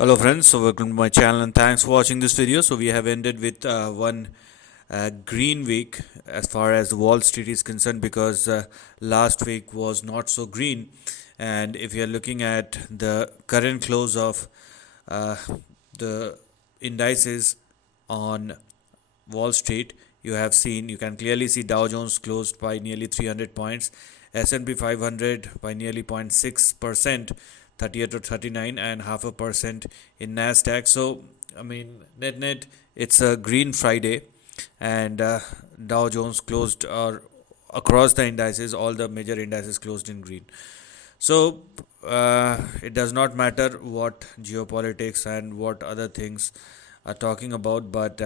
Hello friends, so welcome to my channel and thanks for watching this video. So we have ended with one green week as far as the Wall Street is concerned, because last week was not so green. And if you are looking at the current close of uh, the indices on Wall Street, you can clearly see Dow Jones closed by nearly 300 points, S&P 500 by nearly 0.6%, 38 to 39, and half a percent in Nasdaq. So net, it's a green Friday, and Dow Jones closed, or across the indices, all the major indices closed in green. So it does not matter what geopolitics and what other things are talking about, but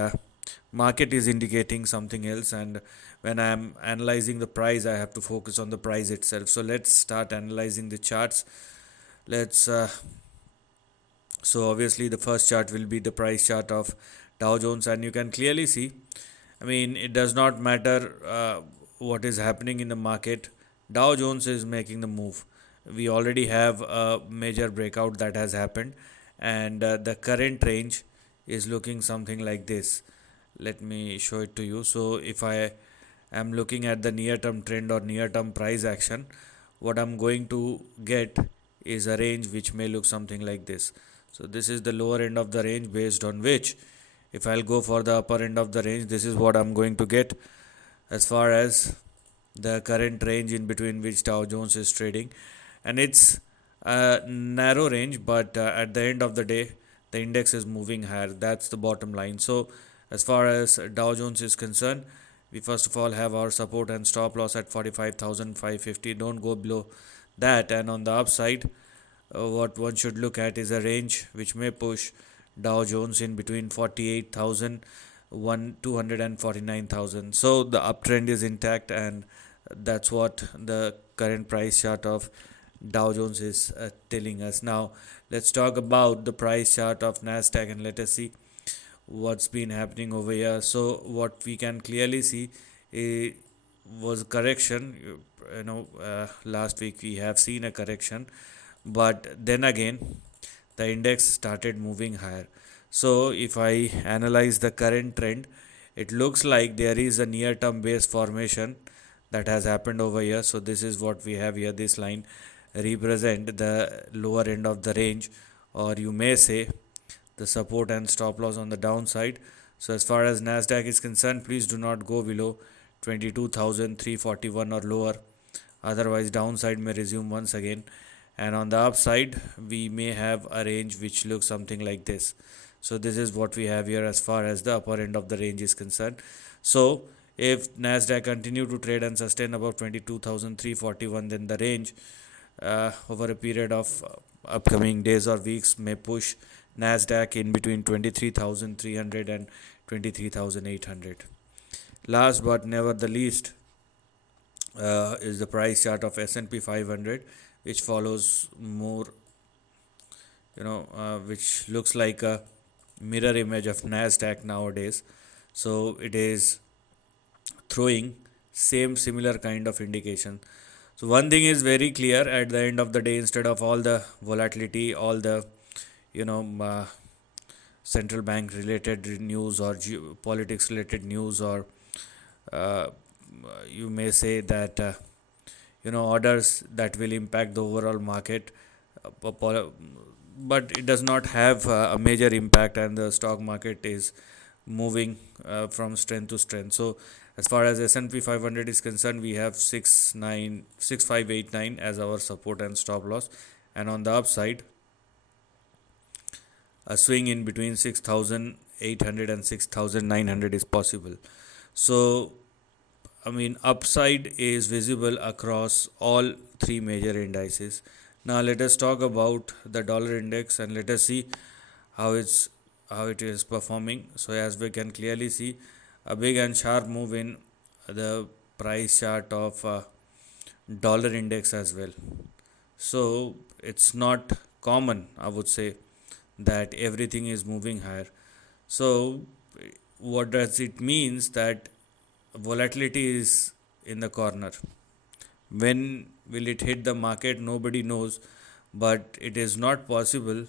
market is indicating something else. And when I'm analyzing the price, I have to focus on the price itself. So let's start analyzing the charts. Let's So obviously the first chart will be the price chart of Dow Jones, and you can clearly see, it does not matter what is happening in the market. Dow Jones is making the move. We already have a major breakout that has happened, and the current range is looking something like this. Let me show it to you. So if I am looking at the near term trend or near term price action, what I'm going to get is a range which may look something like this. So this is the lower end of the range, based on which, if I'll go for the upper end of the range, this is what I'm going to get as far as the current range in between which Dow Jones is trading. And it's a narrow range, but at the end of the day, the index is moving higher. That's the bottom line. So as far as Dow Jones is concerned, we first of all have our support and stop loss at 45,550. Don't go below that. And on the upside, what one should look at is a range which may push Dow Jones in between 48,000 200 and 49,000. So the uptrend is intact, and that's what the current price chart of Dow Jones is telling us. Now let's talk about the price chart of Nasdaq, and let us see what's been happening over here. So what we can clearly see was a correction. Last week we have seen a correction, but then again the index started moving higher. So if I analyze the current trend, it looks like there is a near term base formation that has happened over here. So this is what we have here. This line represent the lower end of the range, or you may say the support and stop loss on the downside. So as far as Nasdaq is concerned, please do not go below 22,341 or lower, otherwise downside may resume once again. And on the upside, we may have a range which looks something like this. So this is what we have here as far as the upper end of the range is concerned. So if Nasdaq continue to trade and sustain above 22,341, then the range over a period of upcoming days or weeks may push Nasdaq in between 23,300 and 23,800. Last but never the least is the price chart of S&P 500, which follows more, which looks like a mirror image of Nasdaq nowadays. So it is throwing same similar kind of indication. So one thing is very clear: at the end of the day, instead of all the volatility, all the you know uh, central bank related news or politics related news, or uh, you may say that orders that will impact the overall market, but it does not have a major impact, and the stock market is moving from strength to strength. So as far as S&P 500 is concerned, we have 6589 as our support and stop loss, and on the upside, a swing in between 6,800 and 6,900 is possible. So upside is visible across all three major indices. Now let us talk about the dollar index, and let us see how it is performing. So as we can clearly see, a big and sharp move in the price chart of dollar index as well. So it's not common, I would say, that everything is moving higher. So what does it means? That volatility is in the corner. When will it hit the market? Nobody knows, but it is not possible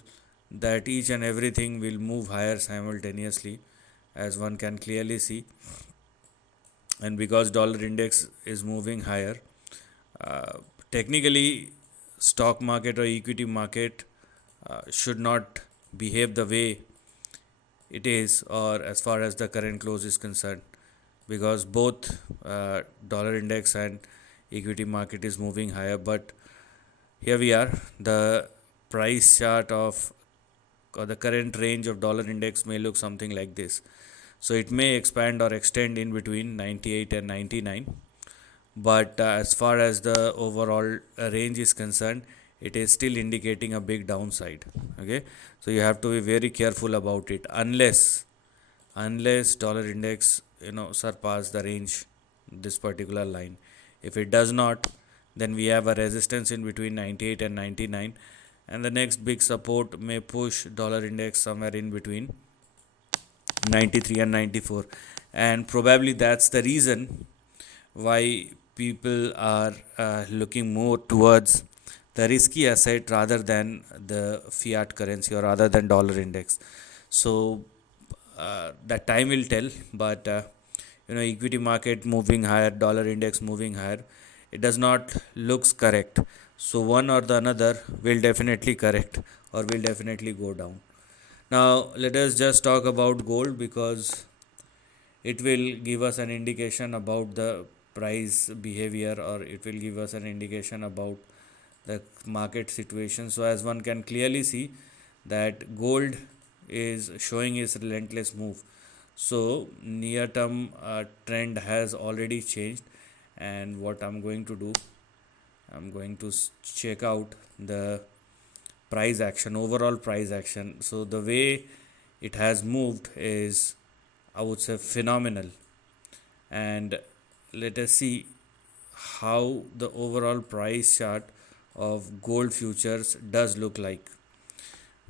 that each and everything will move higher simultaneously, as one can clearly see. And because dollar index is moving higher, uh, technically stock market or equity market should not behave the way it is, or as far as the current close is concerned, because both dollar index and equity market is moving higher. But here we are, the price chart of or the current range of dollar index may look something like this. So it may expand or extend in between 98 and 99, but as far as the overall range is concerned, it is still indicating a big downside. Okay, so you have to be very careful about it, unless dollar index surpass the range, this particular line. If it does not, then we have a resistance in between 98 and 99, and the next big support may push dollar index somewhere in between 93 and 94. And probably that's the reason why people are looking more towards the risky asset rather than the fiat currency or rather than dollar index. So that time will tell, but equity market moving higher, dollar index moving higher, it does not looks correct. So one or the another will definitely correct or will definitely go down. Now let us just talk about gold, because it will give us an indication about the price behavior, or it will give us an indication about the market situation. So as one can clearly see that gold is showing its relentless move. So near term trend has already changed, and what I'm going to do, I'm going to check out the price action, overall price action. So the way it has moved is, I would say, phenomenal. And let us see how the overall price chart of gold futures does look like,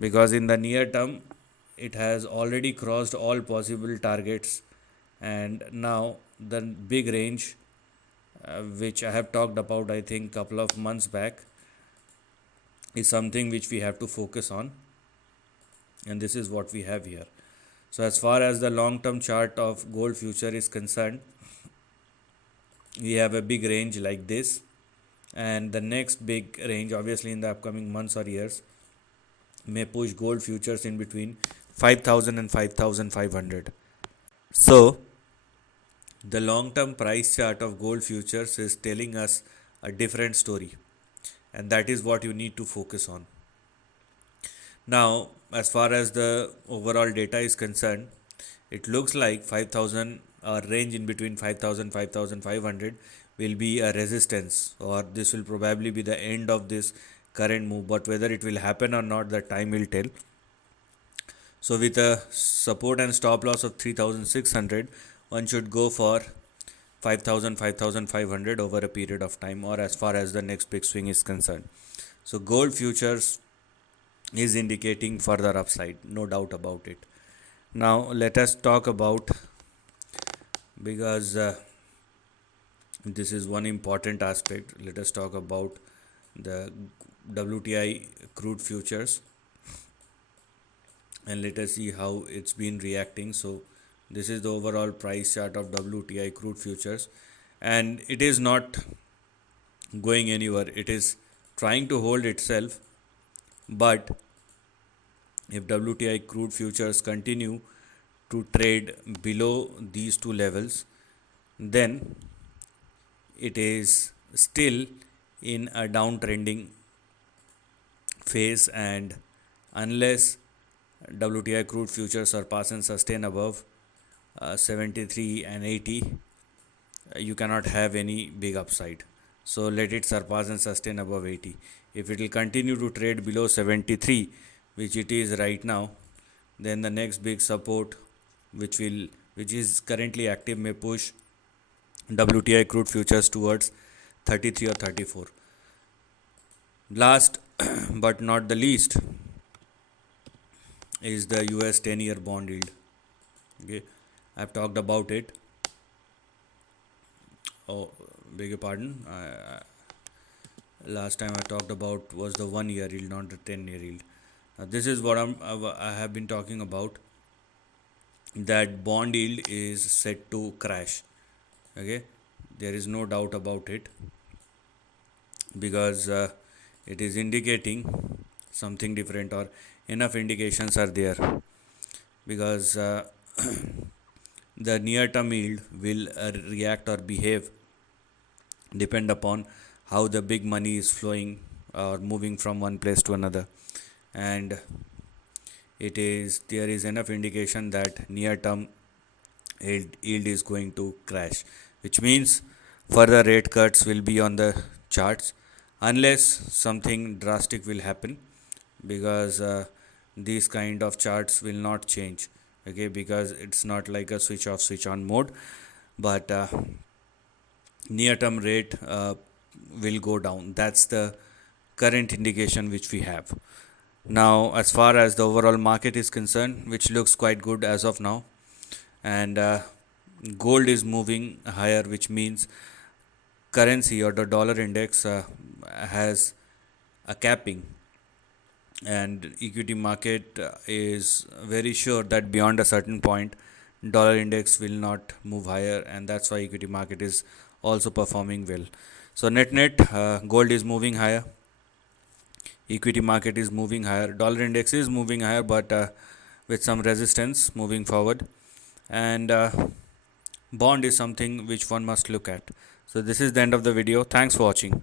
because in the near term it has already crossed all possible targets, and now the big range which I have talked about, I think couple of months back, is something which we have to focus on, and this is what we have here. So as far as the long term chart of gold future is concerned, we have a big range like this, and the next big range obviously in the upcoming months or years may push gold futures in between 5000 and 5500. So the long term price chart of gold futures is telling us a different story, and that is what you need to focus on. Now as far as the overall data is concerned, it looks like 5000 or range in between 5000 5500 will be a resistance, or this will probably be the end of this current move, but whether it will happen or not, the time will tell. So with a support and stop loss of 3600, one should go for 5000 5500 over a period of time, or as far as the next big swing is concerned. So gold futures is indicating further upside, no doubt about it. Now let us talk about, because this is one important aspect, let us talk about the WTI crude futures, and let us see how it's been reacting. So this is the overall price chart of WTI crude futures, and it is not going anywhere. It is trying to hold itself, but if WTI crude futures continue to trade below these two levels, then it is still in a downtrending phase, and unless WTI crude futures surpass and sustain above 73 and 80, you cannot have any big upside. So let it surpass and sustain above 80. If it will continue to trade below 73, which it is right now, then the next big support which is currently active may push WTI crude futures towards 33 or 34. Last but not the least is the US 10-year bond yield. Okay, I've talked about it. Oh, beg your pardon. Last time I talked about was the 1 year yield, not the 10-year yield. This is what I have been talking about, that bond yield is set to crash. Okay, there is no doubt about it, because it is indicating something different, or enough indications are there, because the near term yield will react or behave depend upon how the big money is flowing or moving from one place to another. And there is enough indication that near term yield is going to crash, which means further rate cuts will be on the charts unless something drastic will happen, because these kind of charts will not change. Okay, because it's not like a switch off switch on mode, but near term rate will go down. That's the current indication which we have now. As far as the overall market is concerned, which looks quite good as of now, and gold is moving higher, which means currency or the dollar index has a capping, and equity market is very sure that beyond a certain point dollar index will not move higher, and that's why equity market is also performing well. So net gold is moving higher, equity market is moving higher, dollar index is moving higher, but with some resistance moving forward, and bond is something which one must look at. So this is the end of the video. Thanks for watching.